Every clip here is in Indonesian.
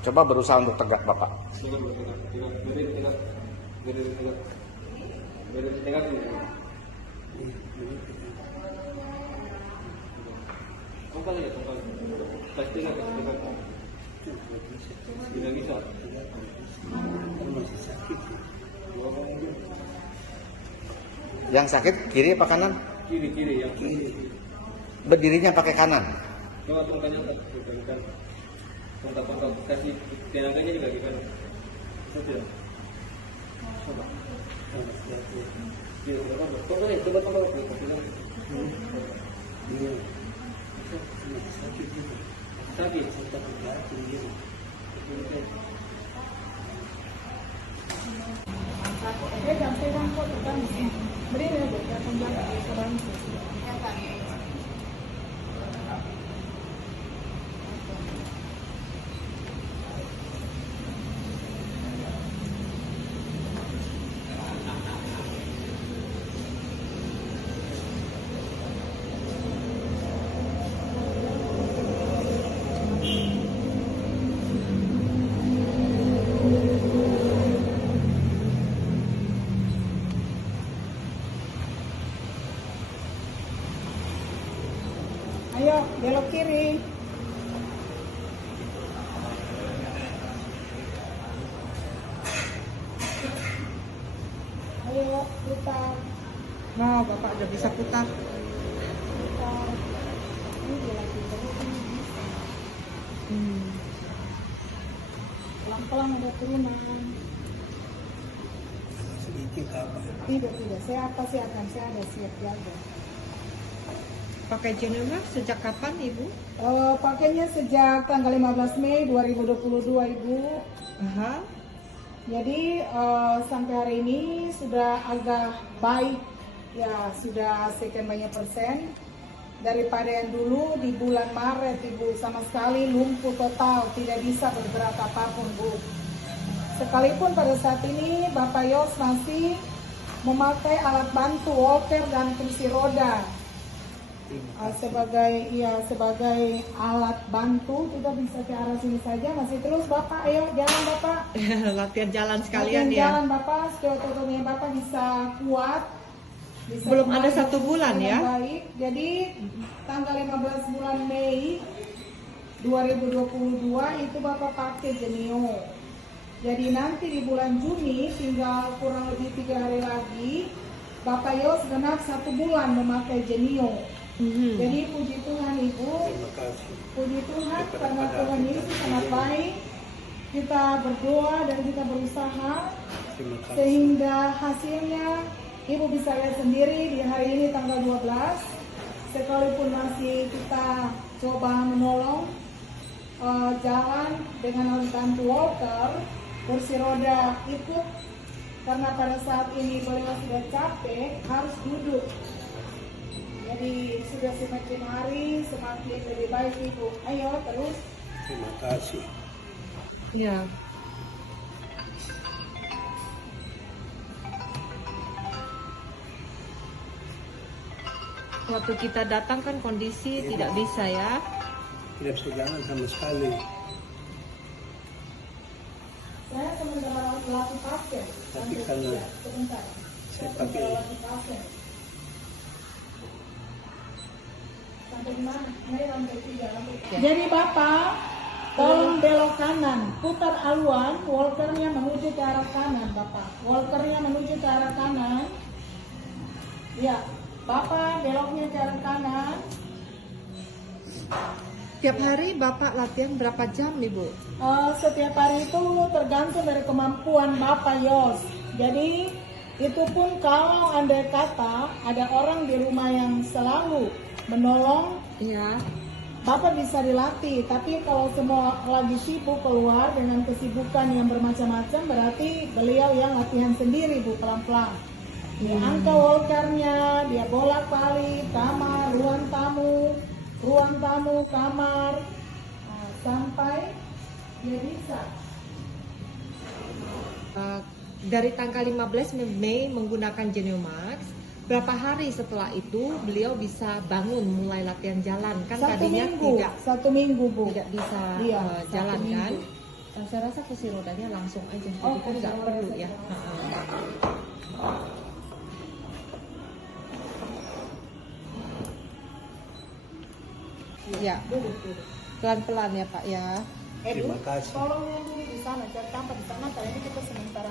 Coba berusaha untuk tegak Bapak. Yang sakit kiri apa kanan? Kiri yang kiri. Berdirinya pakai kanan. Coba tongkatnya tongkat. Tongkat kasih tenaganya juga di kanan. Coba. Coba. Sakit. Ayo, belok kiri. Ayo, putar. Nah, Bapak udah bisa putar. Putar. Ini lagi terus ini bisa. Pelan-pelan ada turunan. Sedikit apa? Tidak. Saya ada siap jaga. Pakai Genoma sejak kapan Ibu? Pakainya sejak tanggal 15 Mei 2022, Ibu. Aha. Jadi sampai hari ini sudah agak baik, ya sudah sekian banyak persen daripada yang dulu di bulan Maret, Ibu. Sama sekali lumpuh total, tidak bisa bergerak apapun, Bu. Sekalipun pada saat ini Bapak Yos masih memakai alat bantu walker dan kursi roda. Sebagai alat bantu kita bisa ke arah sini saja, masih terus Bapak, ayo jalan Bapak. Latihan jalan sekalian Latihan ya. jalan Bapak, supaya ototnya Bapak bisa kuat. Bisa Belum ada kembali 1 bulan dengan ya? Baik. Jadi tanggal 15 bulan Mei 2022 itu Bapak pakai Genio. Jadi nanti di bulan Juni tinggal kurang lebih 3 hari lagi Bapak Yos genap 1 bulan memakai Genio. Jadi puji Tuhan Ibu, Terima kasih. puji Tuhan karena Tuhan ini sangat baik. Kita berdoa dan kita berusaha Terima kasih. sehingga hasilnya Ibu bisa lihat sendiri di hari ini tanggal 12. Sekalipun masih kita coba menolong jalan dengan alat bantu walker, kursi roda ikut, karena pada saat ini beliau sudah capek harus duduk. Jadi sudah semakin hari semakin lebih baik Ibu. Ayo terus. Terima kasih. Ya. Waktu kita datang kan kondisi tidak bisa ya. Tidak bisa jalan sama sekali. Saya sementara latih pasien. Tapi kalau Sebentar. saya pakai Latih pasien. Sampai di mana? Ini lantai 3. Jadi Bapak, tolong belok kanan, putar aluan, walkernya menuju ke arah kanan, Bapak. Walkernya menuju ke arah kanan. Ya, Bapak beloknya ke arah kanan. Tiap hari Bapak latihan berapa jam Ibu? Setiap hari itu tergantung dari kemampuan Bapak Yos. Jadi itu pun kalau andai kata ada orang di rumah yang selalu menolong, Iya. Bapak bisa dilatih. Tapi kalau semua lagi sibuk keluar dengan kesibukan yang bermacam-macam, berarti beliau yang latihan sendiri, Bu, pelan-pelan. Dia angkat walkernya, dia bolak-balik kamar, ruang tamu, kamar, sampai dia bisa. Dari tanggal 15 Mei menggunakan Geniomax, berapa hari setelah itu beliau bisa bangun mulai latihan jalan kan tadinya Satu minggu Bu. tidak bisa Iya, jalan 1 kan? minggu. Saya rasa kursi rodanya langsung aja, jadi Oh, kan nggak kursi perlu roda ya. saja. Ya, pelan-pelan ya Pak ya. Terima kasih. Tolong yang dulu di sana, cari tempat di sana, kali ini kita sementara.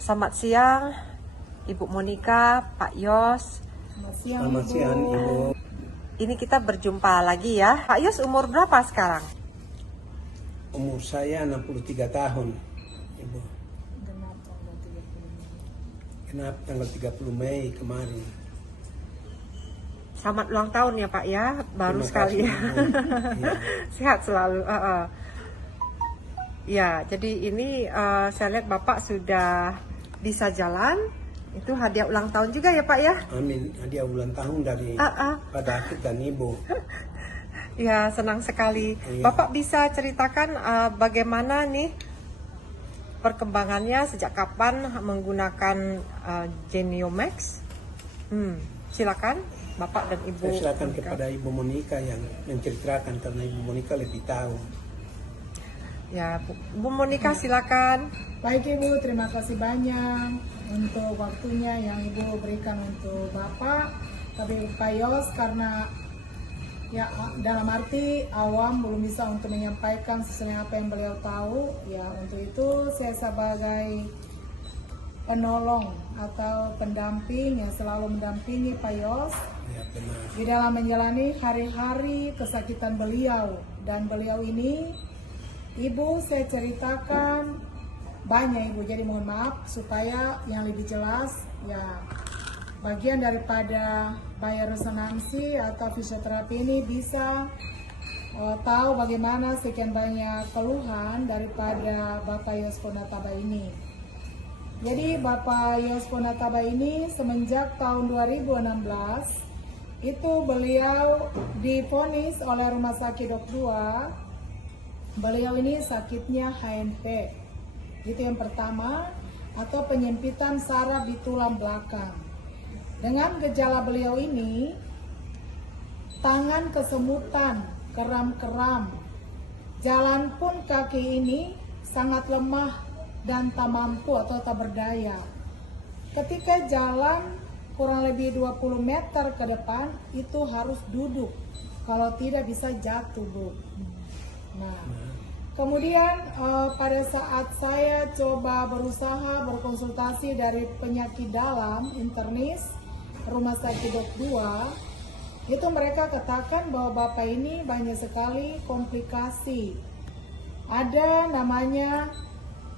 Selamat siang, Ibu Monika, Pak Yos. Selamat siang Ibu. Ini kita berjumpa lagi ya. Pak Yos umur berapa sekarang? Umur saya 63 tahun Ibu. Kenapa tanggal 30 Mei kemarin. Selamat ulang tahun ya Pak ya, baru Terima sekali kasih, ya. Ibu. Iya. Sehat selalu. Ya, jadi ini saya lihat Bapak sudah bisa jalan. Itu hadiah ulang tahun juga ya Pak ya? Amin, hadiah ulang tahun dari Pak Datuk dan Ibu. Ya, senang sekali. Iya. Bapak bisa ceritakan bagaimana nih perkembangannya sejak kapan menggunakan Geniomax? Silakan Bapak dan Ibu. Saya silakan Monika. kepada Ibu Monika yang menceritakan karena Ibu Monika lebih tahu. Ya, Bu Monika silakan. Baik Ibu, terima kasih banyak untuk waktunya yang Ibu berikan untuk Bapak. Tapi Pak Yos karena ya dalam arti awam belum bisa untuk menyampaikan sesuai apa yang beliau tahu. Ya untuk itu saya sebagai penolong atau pendamping yang selalu mendampingi Pak Yos Ya, benar. di dalam menjalani hari-hari kesakitan beliau. Dan beliau ini Ibu saya ceritakan banyak Ibu, jadi mohon maaf supaya yang lebih jelas ya bagian daripada bioresonansi atau fisioterapi ini bisa tahu bagaimana sekian banyak keluhan daripada Bapak Yos Ponataba ini. Jadi Bapak Yos Ponataba ini semenjak tahun 2016 itu beliau divonis oleh Rumah Sakit Dok 2. Beliau ini sakitnya HNP, itu yang pertama, atau penyempitan saraf di tulang belakang. Dengan gejala beliau ini, tangan kesemutan, keram-keram, jalan pun kaki ini sangat lemah dan tak mampu atau tak berdaya. Ketika jalan kurang lebih 20 meter ke depan, itu harus duduk, kalau tidak bisa jatuh Bu. Nah, kemudian pada saat saya coba berusaha berkonsultasi dari penyakit dalam internis Rumah Sakit Dok 2, itu mereka katakan bahwa Bapak ini banyak sekali komplikasi. Ada namanya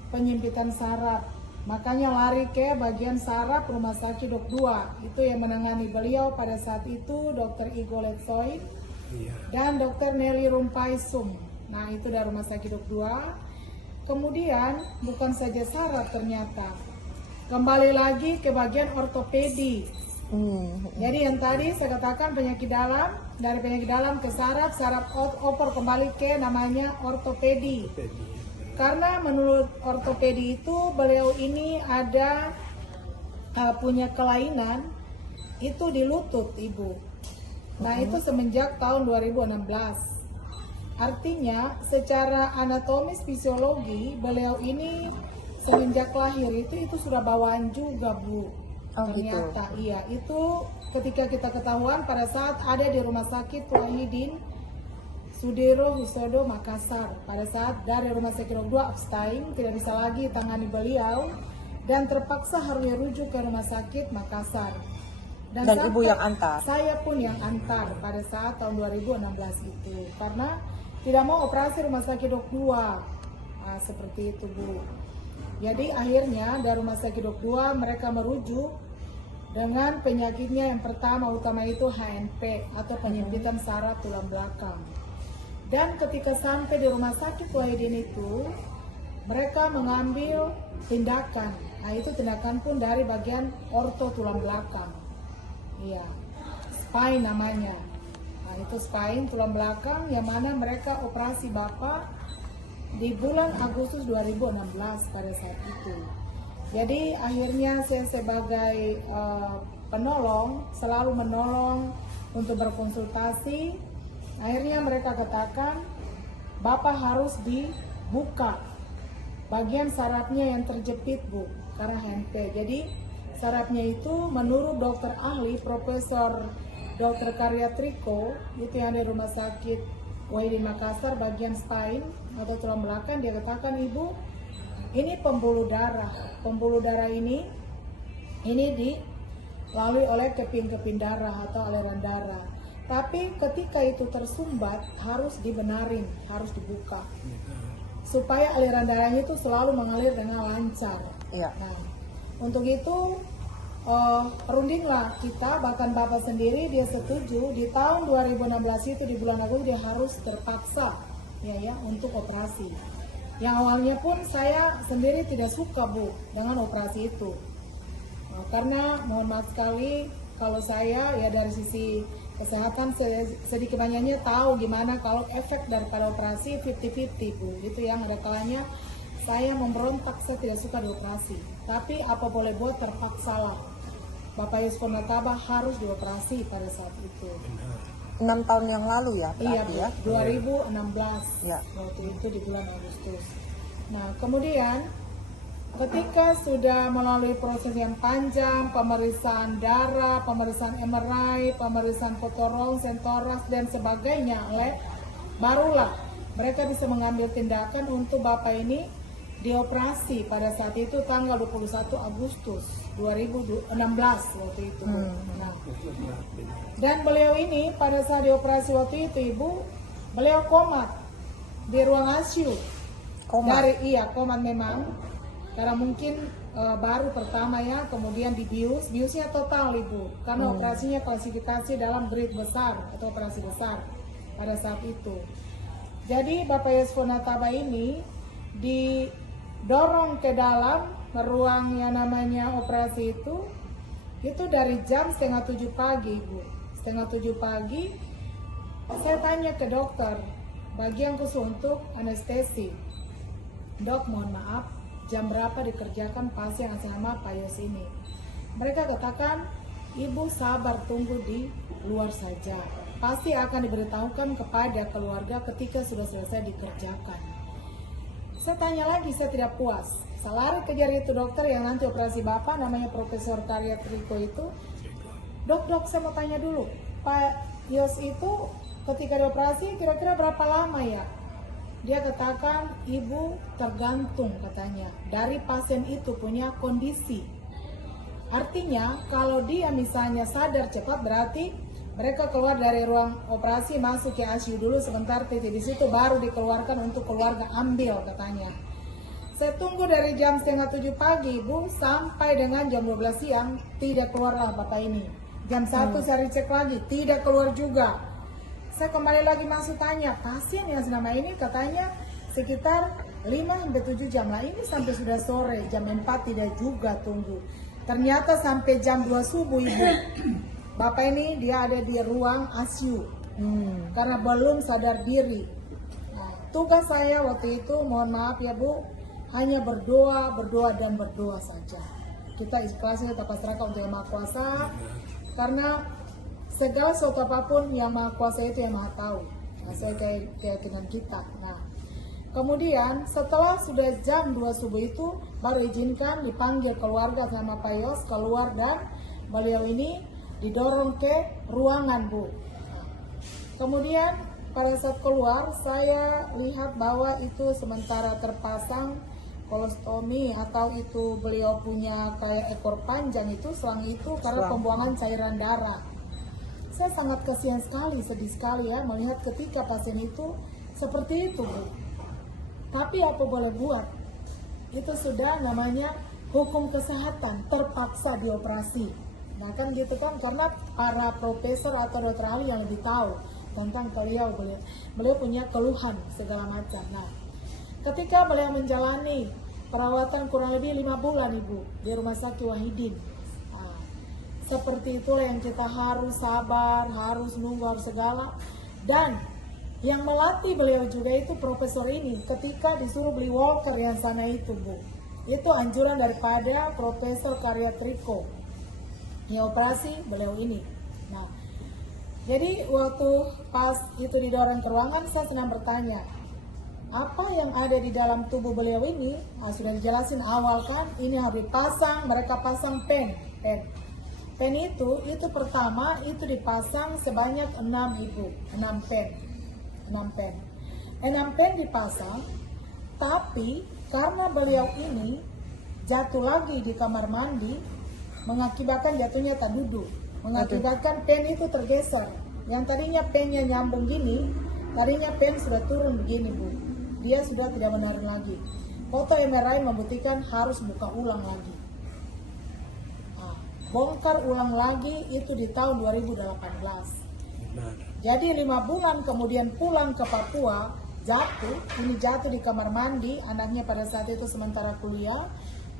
penyempitan saraf, makanya lari ke bagian saraf Rumah Sakit Dok 2. Itu yang menangani beliau pada saat itu Dr. Igor Letsoin Iya. dan Dr. Nelly Rumpaisum. Nah itu dari Rumah Sakit Dok 2. Kemudian bukan saja saraf ternyata, kembali lagi ke bagian ortopedi. Jadi yang tadi saya katakan penyakit dalam, dari penyakit dalam ke saraf, saraf opor kembali ke namanya ortopedi. Karena menurut ortopedi itu beliau ini ada punya kelainan itu di lutut Ibu. Nah itu semenjak tahun 2016. Artinya secara anatomis fisiologi beliau ini semenjak lahir itu sudah bawaan juga Bu. Ternyata iya, itu ketika kita ketahuan pada saat ada di Rumah Sakit Wahidin Sudiro Husodo Makassar. Pada saat dari Rumah Sakit Dok 2 abstain, tidak bisa lagi tangani beliau dan terpaksa harus dirujuk ke Rumah Sakit Makassar. Dan Ibu yang antar? Saya pun yang antar pada saat tahun 2016 itu. Karena tidak mau operasi Rumah Sakit Dok 2. Nah, seperti itu Bu. Jadi akhirnya dari Rumah Sakit Dok 2 mereka merujuk dengan penyakitnya yang pertama utama itu HNP atau penyempitan saraf tulang belakang. Dan ketika sampai di Rumah Sakit Wahidin itu mereka mengambil tindakan. Nah itu tindakan pun dari bagian orto tulang belakang. Iya, spine namanya. Nah itu spine tulang belakang yang mana mereka operasi Bapak di bulan Agustus 2016 pada saat itu. Jadi akhirnya saya sebagai penolong, selalu menolong untuk berkonsultasi. Akhirnya mereka katakan, Bapak harus dibuka bagian sarafnya yang terjepit, Bu, karena HMT. Jadi sarafnya itu menurut dokter ahli, Profesor Dr. Karya Triko, itu yang di Rumah Sakit Wahidin Makassar, bagian spine atau tulang belakang, dia katakan, Ibu, ini pembuluh darah. Pembuluh darah ini dilalui oleh keping-keping darah atau aliran darah. Tapi ketika itu tersumbat, harus dibenarin, harus dibuka. Supaya aliran darahnya itu selalu mengalir dengan lancar. Iya. Nah, untuk itu rundinglah kita, bahkan Bapak sendiri dia setuju di tahun 2016 itu di bulan Agustus dia harus terpaksa ya untuk operasi. Yang awalnya pun saya sendiri tidak suka, Bu, dengan operasi itu. Karena mohon maaf sekali kalau saya ya dari sisi kesehatan sedikit banyaknya tahu gimana kalau efek daripada operasi 50-50, Bu. Itu yang ada kalanya saya memberontak, saya tidak suka dioperasi. Tapi apa boleh buat, terpaksalah. Bapak Yusuf Nataba harus dioperasi pada saat itu. 6 tahun yang lalu ya Iya, berarti Bu, ya? 2016 Ya. waktu itu di bulan Agustus. Nah, kemudian ketika sudah melalui proses yang panjang, pemeriksaan darah, pemeriksaan MRI, pemeriksaan fotorong, sentoras, dan sebagainya, barulah mereka bisa mengambil tindakan untuk Bapak ini dioperasi pada saat itu tanggal 21 Agustus 2016 waktu itu. Nah, dan beliau ini pada saat dioperasi waktu itu, Ibu, beliau komat di ruang ICU. Komat? Komat memang. Karena mungkin baru pertama ya, kemudian dibius. Biusnya total, Ibu. Karena operasinya klasifikasi dalam grade besar atau operasi besar pada saat itu. Jadi Bapak Yusuf Nataba ini didorong ke dalam ruang yang namanya operasi itu dari jam 6:30 pagi, Ibu. 6:30 pagi, saya tanya ke dokter bagian khusus untuk anestesi. Dok, mohon maaf, jam berapa dikerjakan pasien atas nama Pak Yos ini? Mereka katakan, Ibu sabar, tunggu di luar saja. Pasti akan diberitahukan kepada keluarga ketika sudah selesai dikerjakan. Saya tanya lagi, saya tidak puas. Saya lari kejar itu dokter yang nanti operasi Bapak, namanya Profesor Karya Triko itu. Dok, saya mau tanya dulu, Pak Yos itu ketika dioperasi kira-kira berapa lama ya? Dia katakan, Ibu, tergantung katanya dari pasien itu punya kondisi. Artinya kalau dia misalnya sadar cepat, berarti mereka keluar dari ruang operasi, masuk ke ICU dulu sebentar, titik di situ baru dikeluarkan untuk keluarga ambil katanya. Saya tunggu dari jam 6:30 pagi, Ibu, sampai dengan jam 12 siang tidak keluarlah Bapak ini. Jam 1 saya cek lagi, tidak keluar juga. Saya kembali lagi masuk tanya, pasien yang selama ini katanya sekitar 5-7 jam lah, ini sampai sudah sore, jam 4 tidak juga tunggu. Ternyata sampai jam 2 subuh, Ibu. Bapak ini dia ada di ruang ICU karena belum sadar diri. Nah, tugas saya waktu itu, mohon maaf ya Bu, hanya berdoa saja. Kita ikhlasnya kita pasrahkan untuk Yang Maha Kuasa, karena segala sesuatu apapun Yang Maha Kuasa itu yang Maha tahu. Nah, saya keyakinan kita. Nah, kemudian setelah sudah jam 2 subuh itu baru izinkan dipanggil keluarga sama Pak Yos keluar, dan beliau ini didorong ke ruangan, Bu. Kemudian pada saat keluar saya lihat bahwa itu sementara terpasang kolostomi atau itu beliau punya kayak ekor panjang itu, selang itu karena pembuangan cairan darah. Saya sangat kasihan sekali, sedih sekali ya melihat ketika pasien itu seperti itu, Bu. Tapi apa boleh buat, itu sudah namanya hukum kesehatan, terpaksa dioperasi. Nah kan gitu kan, karena para profesor atau dokter ahli yang lebih tahu tentang beliau punya keluhan segala macam. Nah, ketika beliau menjalani perawatan kurang lebih 5 bulan, Ibu, di Rumah Sakit Wahidin. Nah, seperti itulah yang kita harus sabar, harus nunggu, harus segala. Dan yang melatih beliau juga itu profesor ini ketika disuruh beli walker yang sana itu, Bu. Itu anjuran daripada Profesor Karya Triko. Ini operasi beliau ini. Nah, jadi waktu pas itu didorong ke ruangan, saya senang bertanya, apa yang ada di dalam tubuh beliau ini? Sudah dijelasin awal kan, ini harus dipasang, mereka pasang pen. Pen itu pertama itu dipasang sebanyak 6 ibu, 6 pen. 6 pen dipasang, tapi karena beliau ini jatuh lagi di kamar mandi, mengakibatkan jatuhnya tak duduk, mengakibatkan pen itu tergeser. Yang tadinya pennya nyambung gini, tadinya pen sudah turun begini Bu, dia sudah tidak benar lagi. Foto MRI membuktikan harus buka ulang lagi. Bongkar ulang lagi itu di tahun 2018. Jadi 5 bulan kemudian pulang ke Papua, jatuh di kamar mandi, anaknya pada saat itu sementara kuliah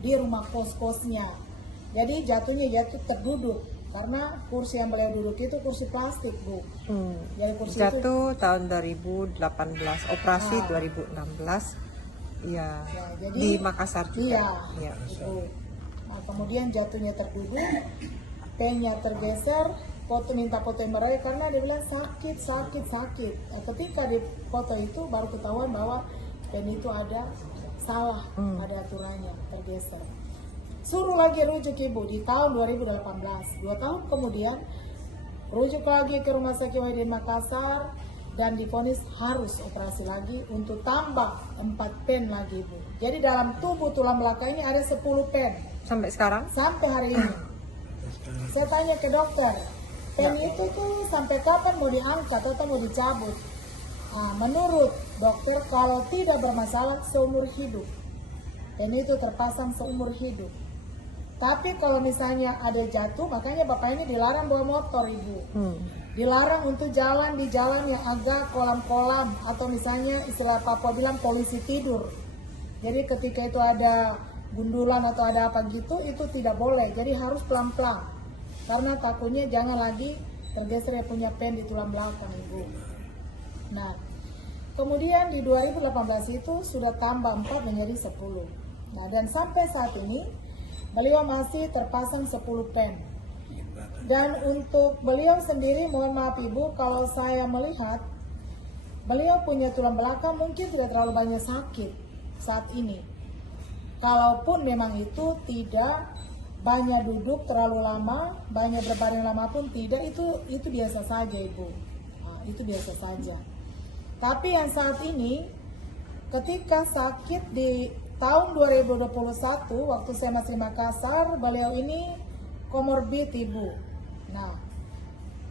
di rumah kos-kosnya. Jadi jatuh terduduk karena kursi yang beliau duduk itu kursi plastik Bu. Jadi kursi Jatuh tahun 2018, operasi 2016. Iya. Jadi, di Makassar juga. Iya. Itu. Nah, kemudian jatuhnya terduduk, pennya tergeser, minta foto MRI karena dia bilang sakit. Nah, ketika di foto itu baru ketahuan bahwa pen itu ada salah, ada aturannya tergeser. Suruh lagi rujuk Ibu di tahun 2018. 2 tahun kemudian rujuk lagi ke Rumah Sakit Wahidin Makassar dan divonis harus operasi lagi untuk tambah 4 pen lagi Ibu. Jadi dalam tubuh tulang belakang ini ada 10 pen. Sampai sekarang? Sampai hari ini. Saya tanya ke dokter, pen itu tuh sampai kapan mau diangkat atau mau dicabut? Menurut dokter kalau tidak bermasalah seumur hidup. Pen itu terpasang seumur hidup. Tapi kalau misalnya ada jatuh, makanya bapak ini dilarang bawa motor Ibu. Dilarang untuk jalan di jalan yang agak kolam-kolam atau misalnya istilah Papua bilang polisi tidur. Jadi ketika itu ada gundulan atau ada apa gitu, itu tidak boleh. Jadi harus pelan-pelan. Karena takutnya jangan lagi tergeser punya pen di tulang belakang Ibu. Nah, kemudian di 2018 itu sudah tambah 4 menjadi 10. Nah, dan sampai saat ini beliau masih terpasang 10 pen. Dan untuk beliau sendiri, mohon maaf Ibu, kalau saya melihat, beliau punya tulang belakang mungkin tidak terlalu banyak sakit saat ini. Kalaupun memang itu tidak banyak duduk terlalu lama, banyak berbaring lama pun tidak, itu biasa saja Ibu. Itu biasa saja. Tapi yang saat ini, ketika sakit di tahun 2021, waktu saya masih di Makassar, beliau ini komorbid Ibu. Nah,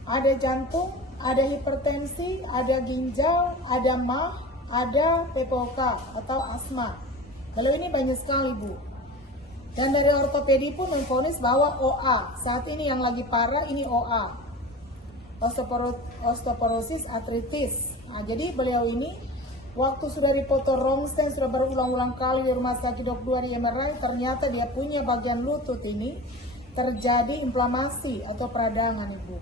ada jantung, ada hipertensi, ada ginjal, ada MAH, ada PPOK atau asma. Beliau ini banyak sekali Bu. Dan dari ortopedi pun memvonis bahwa OA, saat ini yang lagi parah ini OA, osteoporosis artritis. Jadi beliau ini waktu sudah dipoto rongsen, sudah berulang-ulang kali di rumah sakit Dok 2 di MRI, ternyata dia punya bagian lutut ini terjadi inflamasi atau peradangan Ibu.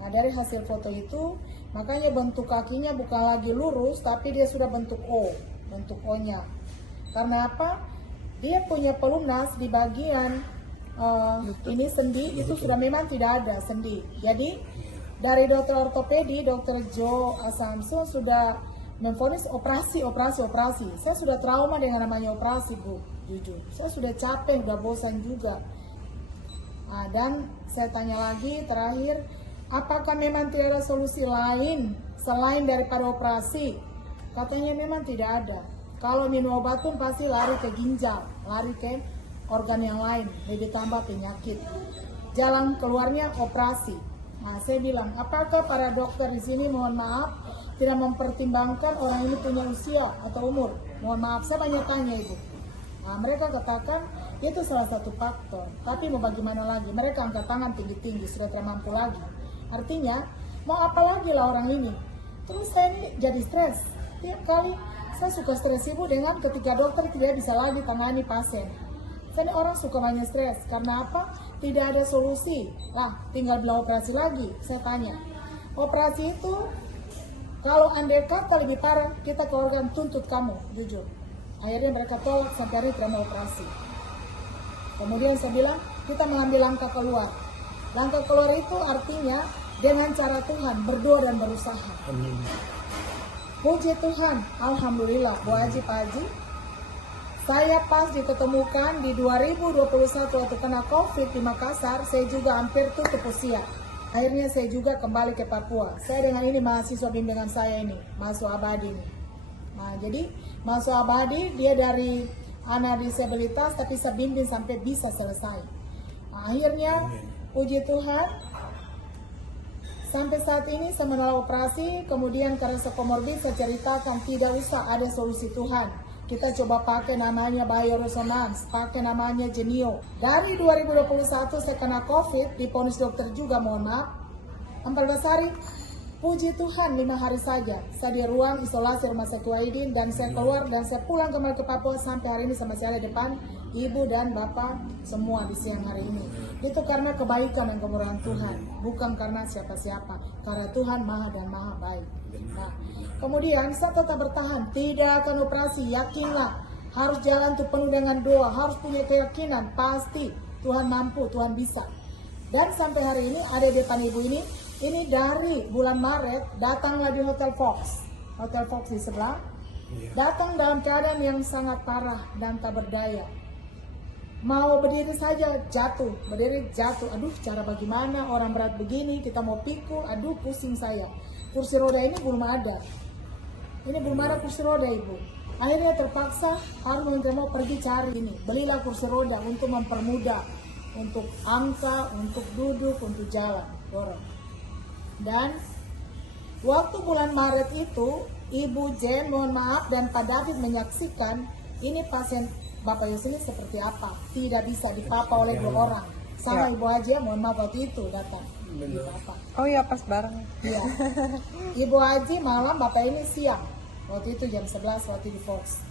Nah, dari hasil foto itu, makanya bentuk kakinya bukan lagi lurus, tapi dia sudah bentuk O-nya. Karena apa? Dia punya pelunas di bagian ini sendi, itu sudah memang tidak ada sendi. Jadi, dari dokter ortopedi, Dr. Joe Samsul sudah memvonis operasi. Saya sudah trauma dengan namanya operasi Bu, jujur. Saya sudah capek, sudah bosan juga. Dan saya tanya lagi terakhir, apakah memang tidak ada solusi lain selain daripada operasi? Katanya memang tidak ada. Kalau minum obat pun pasti lari ke ginjal, lari ke organ yang lain, lebih tambah penyakit. Jalan keluarnya operasi. Nah, saya bilang, apakah para dokter di sini, mohon maaf, tidak mempertimbangkan orang ini punya usia atau umur? Mohon maaf, saya banyak tanya Ibu. Nah, mereka katakan itu salah satu faktor. Tapi mau bagaimana lagi? Mereka angkat tangan tinggi-tinggi, sudah tidak mampu lagi. Artinya, mau apa lagi lah orang ini? Terus saya ini jadi stres. Tiap kali saya suka stres Ibu dengan ketika dokter tidak bisa lagi tangani pasien. Saya orang suka banyak stres. Karena apa? Tidak ada solusi. Lah, tinggal bilang operasi lagi. Saya tanya, operasi itu kalau andai kata lebih parah, kita ke organ tuntut kamu, jujur. Akhirnya mereka tolak sampai hari tidak mau operasi. Kemudian saya bilang, kita mengambil langkah keluar. Langkah keluar itu artinya dengan cara Tuhan, berdoa dan berusaha. Amin. Puji Tuhan, Alhamdulillah, Bu Haji, Pak Haji. Saya pas diketemukan di 2021 waktu kena COVID di Makassar, saya juga hampir tutup usia. Akhirnya saya juga kembali ke Papua. Saya dengan ini mahasiswa bimbingan saya ini, mahasiswa abadi ini. Nah, jadi mahasiswa abadi dia dari anak disabilitas tapi saya bimbing sampai bisa selesai. Nah, akhirnya puji Tuhan, sampai saat ini saya menolak operasi, kemudian karena saya komorbid saya ceritakan tidak usah ada solusi Tuhan. Kita coba pakai namanya bioresonance, pakai namanya Genio. Dari 2021 saya kena COVID, diponis dokter juga, mohon maaf. 14 hari, puji Tuhan 5 hari saja. Saya di ruang isolasi rumah sakit Wahidin dan saya keluar dan saya pulang kembali ke Papua sampai hari ini sama saya di depan ibu dan bapak semua di siang hari ini. Itu karena kebaikan dan kemurahan Tuhan, bukan karena siapa-siapa. Karena Tuhan maha dan maha baik. Nah, kemudian saya tetap bertahan, tidak akan operasi, yakinlah. Harus jalan tuh penuh dengan doa, harus punya keyakinan, pasti Tuhan mampu, Tuhan bisa. Dan sampai hari ini ada di depan ibu ini dari bulan Maret datanglah di Hotel Fox di sebelah. Datang dalam keadaan yang sangat parah dan tak berdaya. Mau berdiri saja jatuh, berdiri jatuh. Aduh, cara bagaimana orang berat begini, kita mau pikul, aduh pusing saya. Kursi roda ini belum ada. Ini belum ada kursi roda ibu. Akhirnya terpaksa harus mau pergi cari ini. Belilah kursi roda untuk mempermudah, untuk angka, untuk duduk, untuk jalan, dorong. Dan waktu bulan Maret itu, Ibu Jen, mohon maaf, dan Pak David menyaksikan ini pasien Bapak Yos ini seperti apa. Tidak bisa dipapa oleh 2 orang. Sama Ibu Haji, mohon maaf waktu itu datang. Oh iya, pas bareng. Iya. Ibu Haji malam, Bapak ini siang. Waktu itu jam 11 waktu di Fox.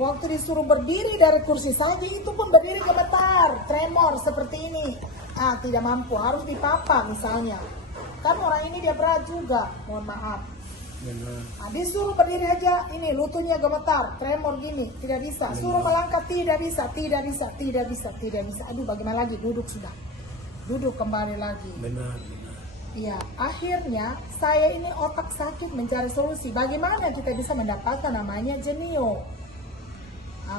Waktu disuruh berdiri dari kursi saja, itu pun berdiri gemetar, tremor seperti ini. Tidak mampu, harus dipapa misalnya. Kan orang ini dia berat juga, mohon maaf. Disuruh berdiri aja, ini lututnya gemetar, tremor gini, tidak bisa. Suruh melangkah, tidak bisa. Aduh, bagaimana lagi? Duduk sudah. Duduk kembali lagi. Benar. Iya, akhirnya saya ini otak sakit mencari solusi. Bagaimana kita bisa mendapatkan namanya Genio?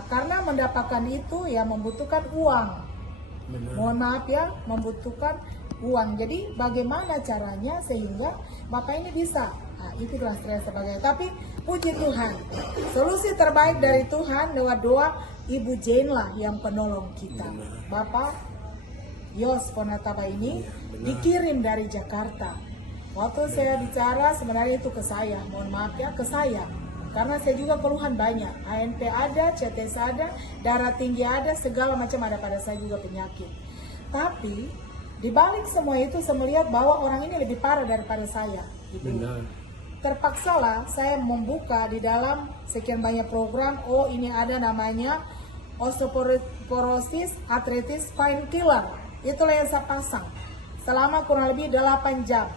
Karena mendapatkan itu ya membutuhkan uang. Benar. Mohon maaf ya, membutuhkan uang. Jadi bagaimana caranya sehingga Bapak ini bisa? Itulah saya sebagai. Tapi puji Tuhan, solusi terbaik dari Tuhan lewat doa Ibu Jane lah yang penolong kita. Bapak Yos Ponataba ini dikirim dari Jakarta. Waktu saya bicara sebenarnya itu ke saya, mohon maaf ya, ke saya. Karena saya juga keluhan banyak, ANP ada, CTS ada, darah tinggi ada, segala macam ada pada saya juga penyakit. Tapi di balik semua itu saya melihat bahwa orang ini lebih parah daripada saya. Gitu. Benar. Terpaksalah saya membuka di dalam sekian banyak program, ini ada namanya osteoporosis arthritis pain killer. Itulah yang saya pasang selama kurang lebih 8 jam.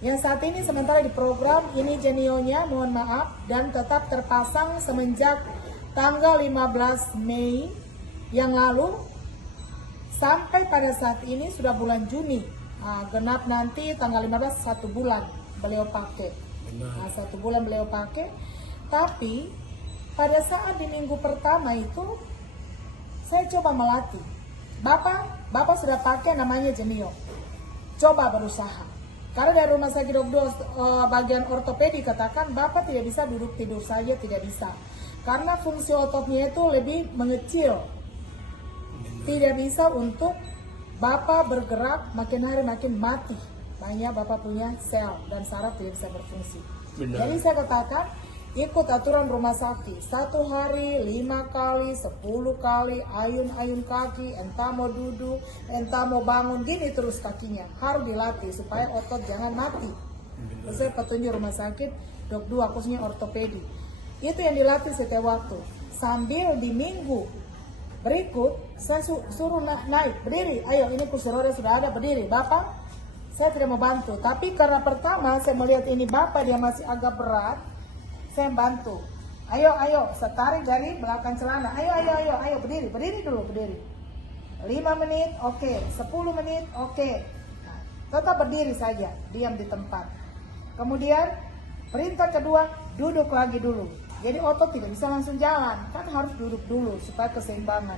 Yang saat ini sementara di program ini Genionya, mohon maaf, dan tetap terpasang semenjak tanggal 15 Mei yang lalu sampai pada saat ini sudah bulan Juni. Genap nanti tanggal 15 1 bulan beliau pakai. 1 bulan beliau pakai. Tapi pada saat di minggu pertama itu saya coba melatih. Bapak sudah pakai namanya Genio. Coba berusaha. Karena dari rumah sakit dokter bagian ortopedi katakan Bapak tidak bisa duduk tidur saja, tidak bisa. Karena fungsi ototnya itu lebih mengecil. Tidak bisa untuk Bapak bergerak, makin hari makin mati. Banyak Bapak punya sel dan saraf tidak bisa berfungsi. Benar. Jadi saya katakan ikut aturan rumah sakit. 1 hari 5 kali, 10 kali ayun-ayun kaki, entah mau duduk, entah mau bangun, gini terus kakinya. Harus dilatih supaya otot jangan mati. Terus saya petunjuk rumah sakit dok 2 khususnya ortopedi. Itu yang dilatih setiap waktu. Sambil di minggu berikut saya suruh naik, berdiri. Ayo, ini kursi roda sudah ada, berdiri. Bapak, saya tidak mau bantu. Tapi karena pertama saya melihat ini Bapak dia masih agak berat, saya bantu. Ayo, saya tarik dari belakang celana. Ayo, berdiri dulu, berdiri. 5 menit, oke. 10 menit, oke. Nah, tetap berdiri saja, diam di tempat. Kemudian perintah kedua, duduk lagi dulu. Jadi otot tidak bisa langsung jalan, kan harus duduk dulu supaya keseimbangan.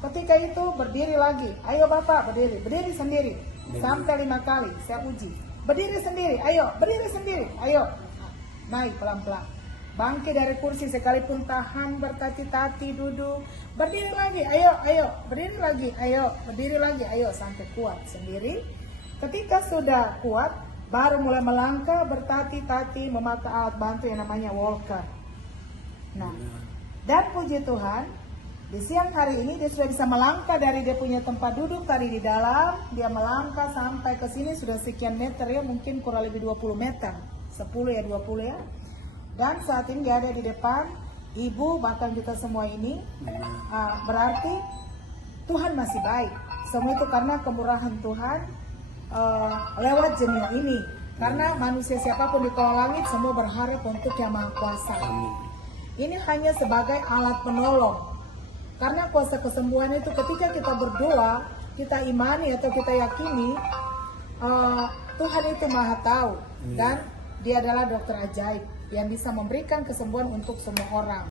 Ketika itu berdiri lagi, ayo Bapak berdiri sendiri. Sampai 5 kali, saya uji. Berdiri sendiri, ayo, berdiri sendiri, ayo. Naik pelan-pelan. Bangkit dari kursi sekalipun tahan bertati-tati duduk. Berdiri lagi, ayo, berdiri lagi, ayo, sampai kuat sendiri. Ketika sudah kuat, baru mulai melangkah bertati-tati memakai alat bantu yang namanya walker. Nah, dan puji Tuhan, di siang hari ini dia sudah bisa melangkah dari dia punya tempat duduk tadi di dalam, dia melangkah sampai ke sini sudah sekian meter ya, mungkin kurang lebih 20 meter, 10 ya 20 ya. Dan saat ini dia ada di depan ibu bahkan kita semua ini, berarti Tuhan masih baik. Semua itu karena kemurahan Tuhan lewat jemaat ini. Karena manusia siapapun di kolong langit semua berharap untuk Yang Maha Kuasa. Ini hanya sebagai alat penolong. Karena kuasa kesembuhan itu ketika kita berdoa, kita imani atau kita yakini, Tuhan itu Maha tahu. Dan Dia adalah dokter ajaib yang bisa memberikan kesembuhan untuk semua orang.